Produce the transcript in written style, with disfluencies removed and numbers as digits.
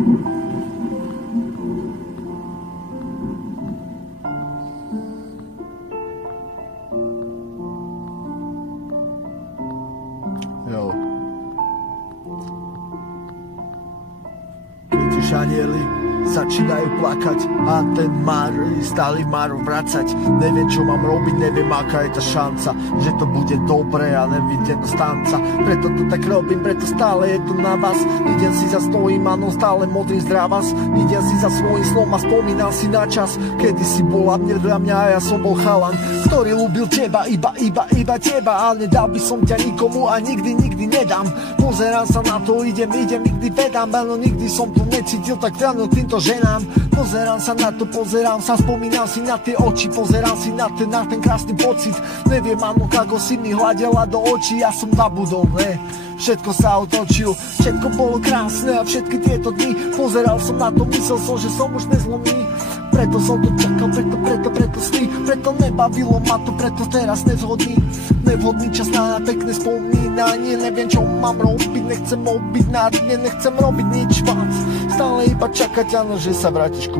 Jo. Keď už anieli začínajú plakať a ten mar stály mar vracať. Neviem, čo mám robiť, neviem, aká je tá šanca, že to bude dobré a nevidím do stanca. Preto to tak robím, preto stále je to na vás. Idem si za svojím, áno, stále modrý zdravás. Idem si za svojím snom a spomínam si na čas, kedy si bola vedľa mňa a ja som bol chalan, ktorý ľúbil teba, iba teba. A nedal by som ťa nikomu a nikdy nedám. Pozerám sa na to, idem, nikdy vedám. Áno, nikdy som to necítil tak ráno týmto ženám. Pozerám sa na to, pozerám sa, spomínam si na tie oči, pozerám si na ten krásny pocit. Neviem, áno, ako si mi hľadela do očí, ja som zabudol, ne? Všetko sa otočil, všetko bolo krásne a všetky tieto dni pozeral som na to, myslel som, že som už nezlomný. Preto som to čakal, preto sny, preto nebavilo ma to, preto teraz nevhodný čas na pekné spomínanie. Neviem, čo mám robiť, nechcem obiť na dne, nechcem robiť nič viac, stále iba čakať, áno, že sa vrátiš ku